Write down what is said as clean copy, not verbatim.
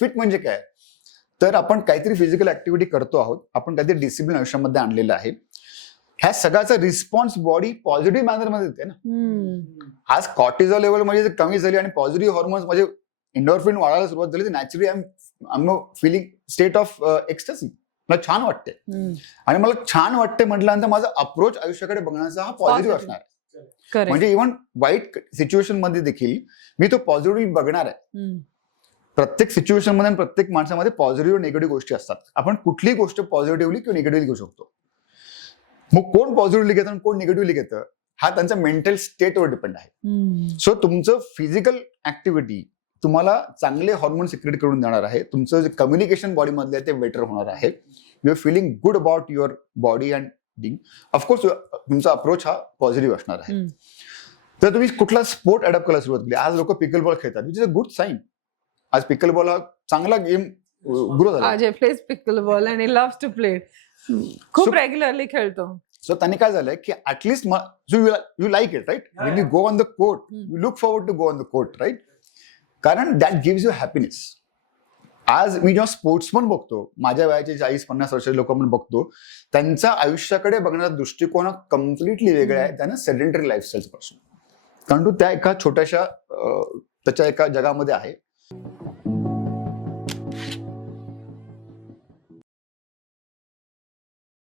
Fit म्हणजे काय, तर आपण काहीतरी फिजिकल ऍक्टिव्हिटी करतो आहोत, आपण काहीतरी डिसिप्लिन आयुष्यामध्ये आणलेलं आहे, ह्या सगळ्याचा रिस्पॉन्स बॉडी पॉझिटिव्ह मॅनरमध्ये देते ना. आज कॉर्टिझॉल लेवल म्हणजे कमी झाली आणि पॉझिटिव्ह हॉर्मोन्स म्हणजे एंडोर्फिन वाढायला सुरुवात झाली, तर naturally I am feeling state of ecstasy. मला छान वाटते, आणि मला छान वाटते म्हटल्यानंतर माझा अप्रोच आयुष्याकडे बघण्याचा हा पॉझिटिव्ह असणार आहे. म्हणजे इव्हन वाईट सिच्युएशन मध्ये देखील मी तो पॉझिटिव्ह बघणार आहे. प्रत्येक सिच्युएशन मध्ये प्रत्येक माणसामध्ये पॉझिटिव्ह निगेटिव्ह गोष्टी असतात. आपण कुठलीही गोष्ट पॉझिटिव्हली किंवा निगेटिव्हली घेऊ शकतो. मग कोण पॉझिटिव्हली घेतं आणि कोण निगेटिव्हली घेतं हा त्यांचा मेंटल स्टेटवर डिपेंड आहे. सो तुमचं फिजिकल ऍक्टिव्हिटी तुम्हाला चांगले हॉर्मोन सिक्रेट करून देणार आहे. तुमचं जे कम्युनिकेशन बॉडी मधलं आहे ते बेटर होणार आहे. You are feeling good about your body and thing. Of course तुमचा अप्रोच हा पॉझिटिव्ह असणार आहे. तर तुम्ही कुठला स्पोर्ट अडॉप्ट करायला सुरुवात केली. आज लोक पिकल बॉल खेळतात, which is a good sign. आज पिकल बॉल हा चांगला गेम ग्रो झाला. Ajay plays pickleball and he loves to play. खूप रेग्युलरली खेळतो. सो त्यांनी काय झालंय की at least you like it, right. When you go on the court, you look forward to go on the court, right. कारण that gives you happiness. आज मी जेव्हा स्पोर्ट्समन बघतो, माझ्या वयाचे 40-50 वर्षाचे लोक आपण बघतो, त्यांच्या आयुष्याकडे बघण्याचा दृष्टिकोन हा कम्प्लिटली वेगळा आहे त्यांना सेडेंटरी लाईफस्टाईल पासून. कारण तो त्या एका छोट्याशा त्याच्या एका जगामध्ये आहे